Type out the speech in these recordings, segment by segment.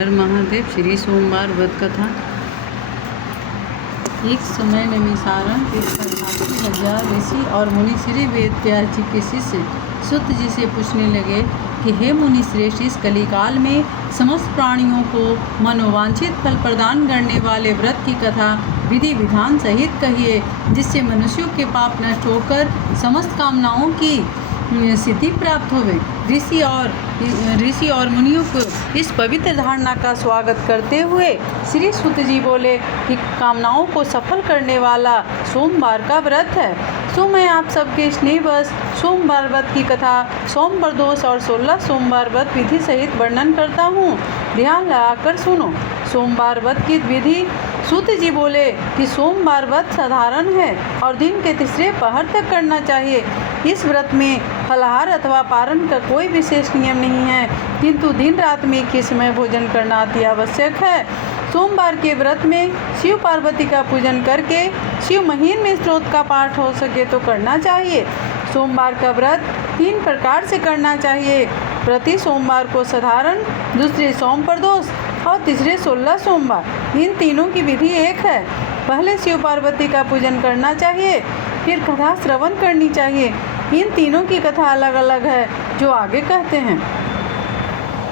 हर महादेव। श्री सोमवार व्रत कथा। एक समय नैमिषारण्य तीर्थ पर 80,000 ऋषि और मुनि श्री वेद व्यास जी के शिष्य सुत जी से पूछने लगे कि हे मुनि श्रेष्ठ, इस कलिकाल में समस्त प्राणियों को मनोवांछित फल प्रदान करने वाले व्रत की कथा विधि विधान सहित कहिए, जिससे मनुष्यों के पाप नष्ट होकर समस्त कामनाओं की सिद्धि प्राप्त होवे। ऋषि और मुनियों को इस पवित्र धारणा का स्वागत करते हुए श्री सुत जी बोले कि कामनाओं को सफल करने वाला सोमवार का व्रत है। सो मैं आप सबके स्नेहवश सोमवार व्रत की कथा, सोम प्रदोष और 16 सोमवार व्रत विधि सहित वर्णन करता हूँ। ध्यान लगाकर सुनो। सोमवार व्रत की विधि। सूत जी बोले कि सोमवार व्रत साधारण है और दिन के तीसरे पहर तक करना चाहिए। इस व्रत में फलाहार अथवा पारण का कोई विशेष नियम नहीं है, किंतु दिन रात में एक ही समय भोजन करना अति आवश्यक है। सोमवार के व्रत में शिव पार्वती का पूजन करके शिव महिमा स्तोत्र का पाठ हो सके तो करना चाहिए। सोमवार का व्रत 3 प्रकार से करना चाहिए। प्रति सोमवार को साधारण, दूसरे सोम प्रदोष और तीसरे 16 सोमवार। इन तीनों की विधि एक है। पहले शिव पार्वती का पूजन करना चाहिए, फिर कथा श्रवण करनी चाहिए। इन तीनों की कथा अलग अलग है, जो आगे कहते हैं।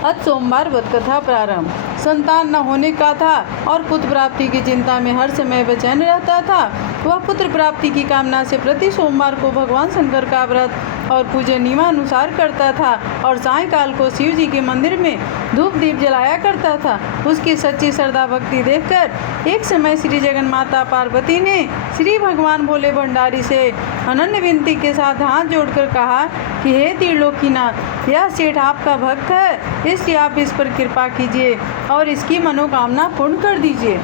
अत सोमवार व्रत कथा प्रारंभ। संतान न होने का था और पुत्र प्राप्ति की चिंता में हर समय बेचैन रहता था। वह पुत्र प्राप्ति की कामना से प्रति सोमवार को भगवान शंकर का व्रत और पूजन नियमानुसार करता था और सायंकाल को शिव जी के मंदिर में धूप दीप जलाया करता था। उसकी सच्ची श्रद्धा भक्ति देखकर एक समय श्री जगन माता पार्वती ने श्री भगवान भोले भंडारी से अनन्य विनती के साथ हाथ जोड़कर कहा कि हे त्रिलोकीनाथ, यह सेठ आपका भक्त है, इसलिए आप इस पर कृपा कीजिए और इसकी मनोकामना पूर्ण कर दीजिए।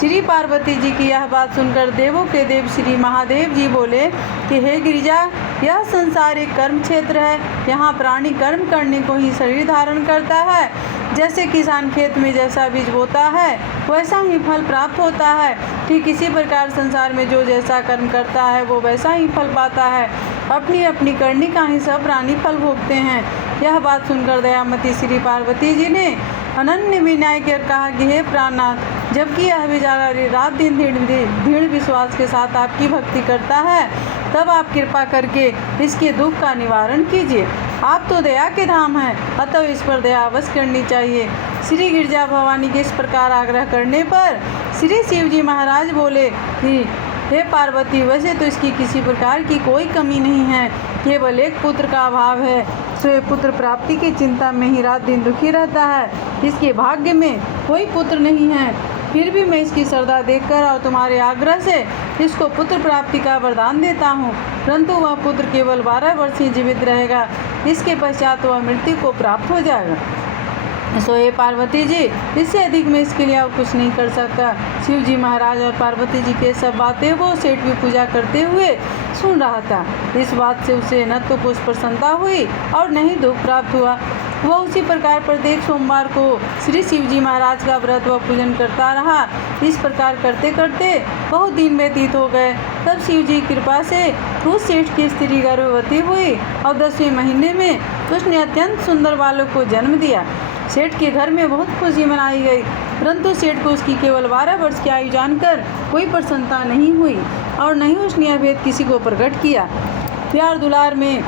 श्री पार्वती जी की यह बात सुनकर देवों के देव श्री महादेव जी बोले कि हे गिरिजा, यह संसार एक कर्म क्षेत्र है। यहाँ प्राणी कर्म करने को ही शरीर धारण करता है। जैसे किसान खेत में जैसा बीज बोता है वैसा ही फल प्राप्त होता है, ठीक इसी प्रकार संसार में जो जैसा कर्म करता है वो वैसा ही फल पाता है। अपनी अपनी करनी का ही सब प्राणी फल भोगते हैं। यह बात सुनकर दयामती श्री पार्वती जी ने अनन्य विनय कर कहा कि हे प्राणनाथ, जबकि यह बेचारा रात दिन दृढ़ विश्वास के साथ आपकी भक्ति करता है, तब आप कृपा करके इसके दुख का निवारण कीजिए। आप तो दया के धाम हैं, अतः इस पर दया अवश्य करनी चाहिए। श्री गिरजा भवानी के इस प्रकार आग्रह करने पर श्री शिव जी महाराज बोले कि हे पार्वती, वैसे तो इसकी किसी प्रकार की कोई कमी नहीं है, केवल एक पुत्र का अभाव है। तो पुत्र प्राप्ति की चिंता में ही रात दिन दुखी रहता है। इसके भाग्य में कोई पुत्र नहीं है। फिर भी मैं इसकी श्रद्धा देखकर और तुम्हारे आग्रह से इसको पुत्र प्राप्ति का वरदान देता हूँ, परंतु वह पुत्र केवल 12 वर्ष ही जीवित रहेगा। इसके पश्चात वह मृत्यु को प्राप्त हो जाएगा। सो हे पार्वती जी, इससे अधिक मैं इसके लिए और कुछ नहीं कर सकता। शिव जी महाराज और पार्वती जी के सब बातें वो सेठ की पूजा करते हुए सुन रहा था। इस बात से उसे न तो कुछ प्रसन्नता हुई और न ही दुख प्राप्त हुआ। वह उसी प्रकार प्रत्येक सोमवार को श्री शिव जी महाराज का व्रत व पूजन करता रहा। इस प्रकार करते करते बहुत दिन व्यतीत हो गए। तब शिव जी की कृपा से उस सेठ की स्त्री गर्भवती हुई और 10वें महीने में उसने अत्यंत सुंदर बालक को जन्म दिया। सेठ के घर में बहुत खुशी मनाई गई, परंतु सेठ को उसकी केवल 12 वर्ष की आयु जानकर कोई प्रसन्नता नहीं हुई और न ही उसने यह भेद किसी को प्रकट किया। प्यार दुलार में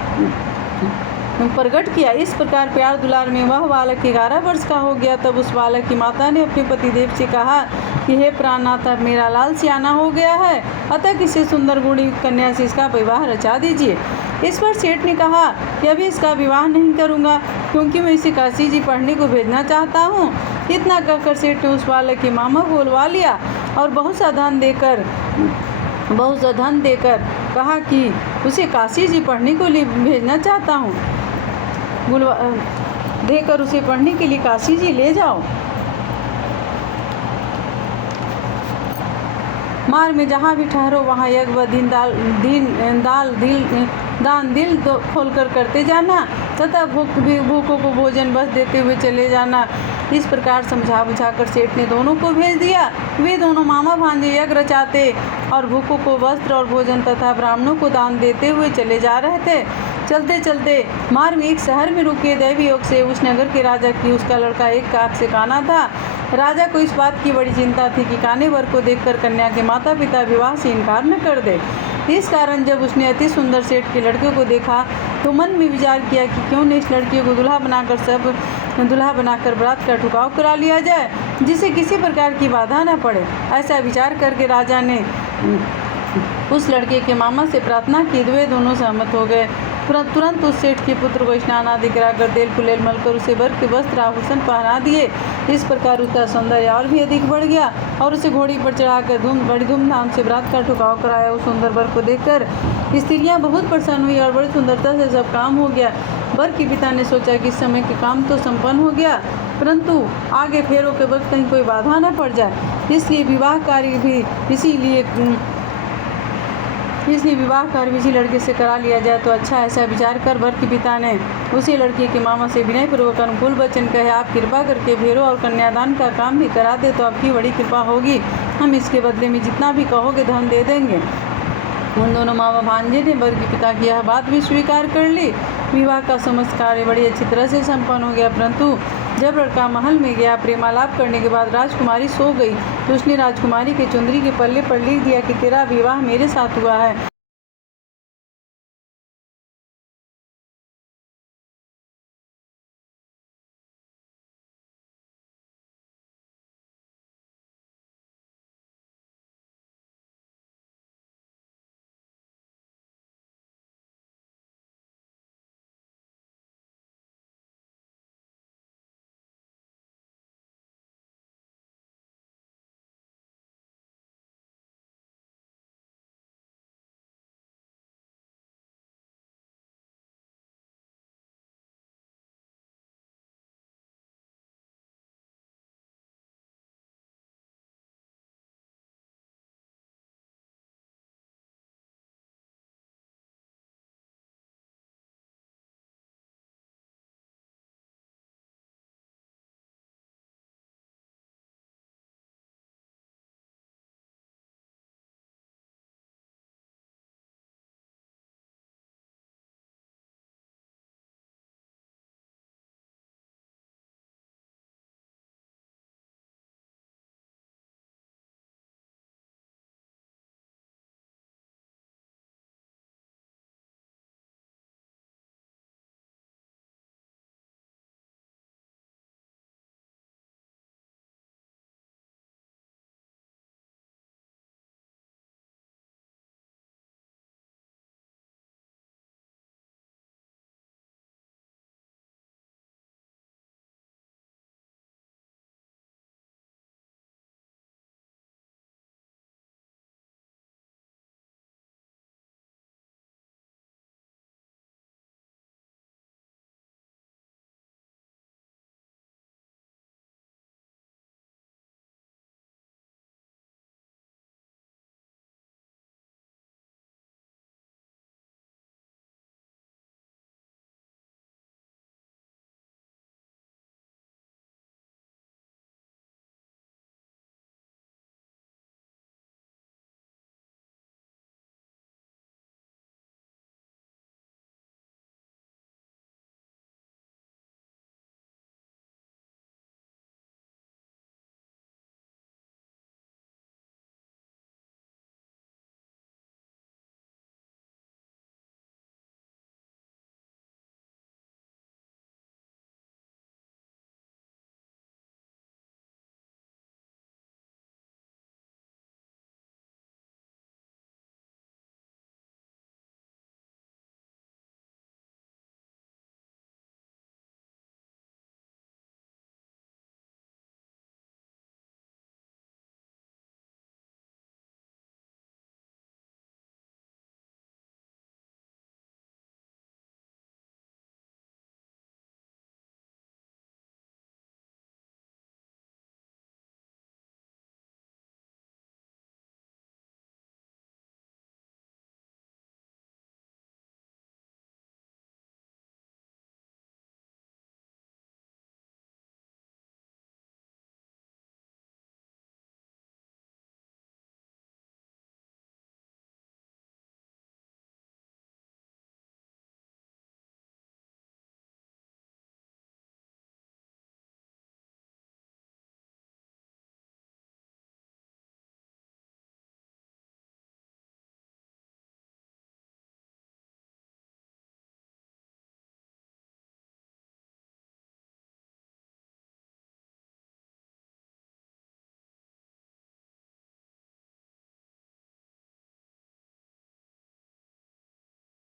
इस प्रकार प्यार दुलार में वह बालक 11 वर्ष का हो गया। तब उस बालक की माता ने अपने पतिदेव से कहा कि हे प्राणनाथ, अब मेरा लाल सियाना हो गया है, अतः किसी सुंदर गुणी कन्या से इसका विवाह रचा दीजिए। इस पर सेठ ने कहा कि अभी इसका विवाह नहीं करूँगा, क्योंकि मैं इसे काशी जी पढ़ने को भेजना चाहता हूँ। इतना कहकर सेठ ने उस बालक की मामा को बुलवा लिया और बहुत सा धन देकर कहा कि उसे काशी जी पढ़ने को लिए भेजना चाहता हूँ, देकर उसे पढ़ने के लिए काशी जी ले जाओ। मार्ग में जहाँ भी ठहरो वहाँ यज्ञ व दान दिल खोलकर करते जाना तथा भूखों को भोजन बस देते हुए चले जाना। इस प्रकार समझा बुझाकर सेठ ने दोनों को भेज दिया। वे दोनों मामा भांजे यज्ञ रचाते और भूखों को वस्त्र और भोजन तथा ब्राह्मणों को दान देते हुए चले जा रहे थे। चलते चलते मार्ग एक शहर में रुके। दैवी योग से उस नगर के राजा की उसका लड़का एक काक से काना था। राजा को इस बात की बड़ी चिंता थी कि काने वर को देखकर कन्या के माता पिता विवाह से इनकार न कर दे। इस कारण जब उसने अति सुंदर सेठ के लड़के को देखा तो मन में विचार किया कि क्यों न इस लड़के को दूल्हा बनाकर बरात का ठुकाव करा लिया जाए, जिसे किसी प्रकार की बाधा न पड़े। ऐसा विचार करके राजा ने उस लड़के के मामा से प्रार्थना की। वे दोनों सहमत हो गए। तुरंत उस सेठ के पुत्र को स्नान आदि कराकर तेल कुलेल मलकर उसे वर के वस्त्र आभूषण पहना दिए। इस प्रकार उसका सौंदर्य और भी अधिक बढ़ गया और उसे घोड़ी पर चढ़ाकर बड़ी धूमधाम से बरात का ठुकाव कराया। उस सुंदर वर को देखकर स्त्रियां बहुत प्रसन्न हुई और बड़ी सुंदरता से सब काम हो गया। वर के पिता ने सोचा कि इस समय के काम तो संपन्न हो गया, परंतु आगे फेरों के वक्त कहीं कोई बाधा न पड़ जाए, इसलिए विवाह कार्य भी इसी लड़के से करा लिया जाए तो अच्छा। ऐसा विचार कर वर के पिता ने उसी लड़के के मामा से विनयपूर्वक अनुकूल वचन कहे, आप कृपा करके फेरों और कन्यादान का काम भी करा दे तो आपकी बड़ी कृपा होगी। हम इसके बदले में जितना भी कहोगे धन दे देंगे। उन दोनों मामा भांजे ने वर के पिता की यह बात भी स्वीकार कर ली। विवाह का समस्त कार्य बड़ी अच्छी तरह से संपन्न हो गया, परंतु जब लड़का महल में गया, प्रेमालाप करने के बाद राजकुमारी सो गई तो उसने राजकुमारी के चुंदरी के पल्ले पर लिख दिया कि तेरा विवाह मेरे साथ हुआ है।